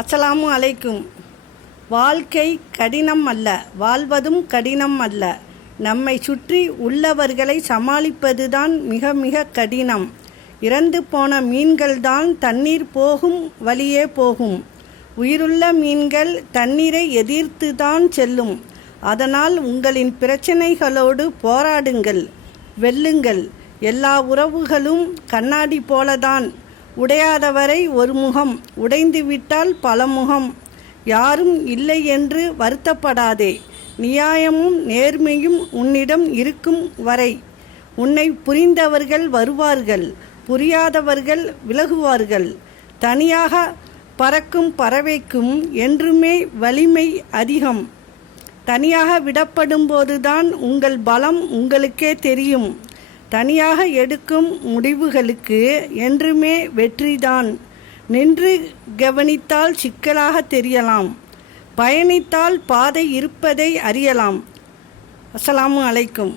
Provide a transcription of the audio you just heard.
அஸ்ஸலாமு அலைக்கும். வாழ்க்கை கடினம் அல்ல வாழ்வதும் கடினம் அல்ல. நம்மை சுற்றி உள்ளவர்களை சமாளிப்பதுதான் மிக மிக கடினம். இறந்து போன மீன்கள்தான் தண்ணீர் போகும் வழியே போகும். உயிருள்ள மீன்கள் தண்ணீரை எதிர்த்து தான் செல்லும். அதனால் உங்களின் பிரச்சனைகளோடு போராடுங்கள் வெல்லுங்கள். எல்லா உறவுகளும் கண்ணாடி போலதான். உடையாதவரை ஒரு முகம் உடைந்து விட்டால் பல முகம். யாரும் இல்லை என்று வருத்தப்படாதே. நியாயமும் நேர்மையும் உன்னிடம் இருக்கும் வரை. உன்னை புரிந்தவர்கள் வருவார்கள் புரியாதவர்கள் விலகுவார்கள். தனியாக பறக்கும் பறவைக்கும் என்றுமே வலிமை அதிகம். தனியாக விடப்படும் போதுதான் உங்கள் பலம் உங்களுக்கே தெரியும். தனியாக எடுக்கும் முடிவுகளுக்கு என்றுமே வெற்றிதான். நின்று கவனித்தால் சிக்கலாக தெரியலாம். பயணித்தால் பாதை இருப்பதை அறியலாம். அஸ்ஸலாமு அலைக்கும்.